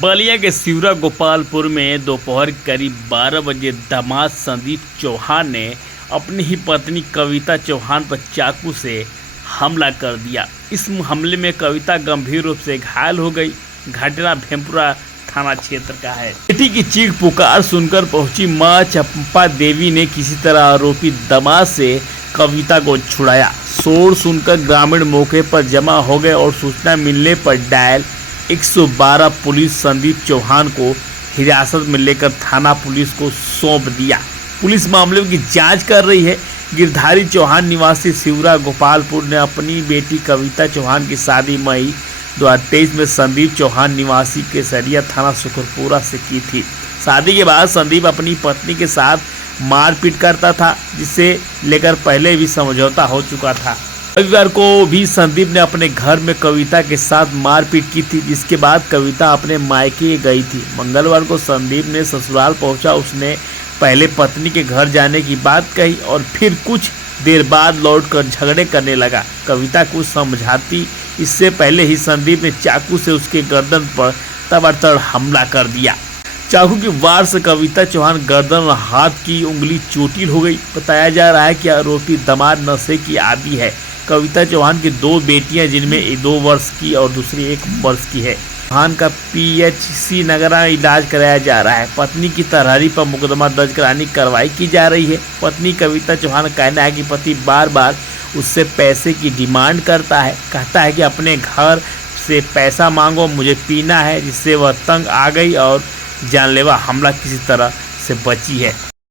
बलिया के सिवरा गोपालपुर में दोपहर करीब 12 बजे दामाद संदीप चौहान ने अपनी ही पत्नी कविता चौहान पर चाकू से हमला कर दिया। इस हमले में कविता गंभीर रूप से घायल हो गई। घटना भेमपुरा थाना क्षेत्र का है। बेटी की चीख पुकार सुनकर पहुंची मां चंपा देवी ने किसी तरह आरोपी दामाद से कविता को छुड़ाया। शोर सुनकर ग्रामीण मौके पर जमा हो गए और सूचना मिलने पर डायल 112 पुलिस संदीप चौहान को हिरासत में लेकर थाना पुलिस को सौंप दिया। पुलिस मामले की जांच कर रही है। गिरधारी चौहान निवासी सिवरा गोपालपुर ने अपनी बेटी कविता चौहान की शादी मई 2023 में संदीप चौहान निवासी केसरिया थाना सुखरपुरा से की थी। शादी के बाद संदीप अपनी पत्नी के साथ मारपीट करता था, जिसे लेकर पहले भी समझौता हो चुका था। रविवार को भी संदीप ने अपने घर में कविता के साथ मारपीट की थी, जिसके बाद कविता अपने मायके गई थी। मंगलवार को संदीप ने ससुराल पहुंचा। उसने पहले पत्नी के घर जाने की बात कही और फिर कुछ देर बाद लौटकर झगड़े करने लगा। कविता को समझाती इससे पहले ही संदीप ने चाकू से उसके गर्दन पर तबड़तड़ हमला कर दिया। चाकू की वार से कविता चौहान गर्दन और हाथ की उंगली चोटिल हो गई। बताया जा रहा है कि आरोपी दामाद नशे की आदी है। कविता चौहान की 2 बेटियां, जिनमें एक 2 वर्ष की और दूसरी 1 वर्ष की है। चौहान का PHC नगरा इलाज कराया जा रहा है। पत्नी की तलहरी पर मुकदमा दर्ज कराने की कार्रवाई की जा रही है। पत्नी कविता चौहान का कहना है कि पति बार बार उससे पैसे की डिमांड करता है। कहता है कि अपने घर से पैसा मांगो, मुझे पीना है, जिससे वह तंग आ गई और जानलेवा हमला किसी तरह से बची है।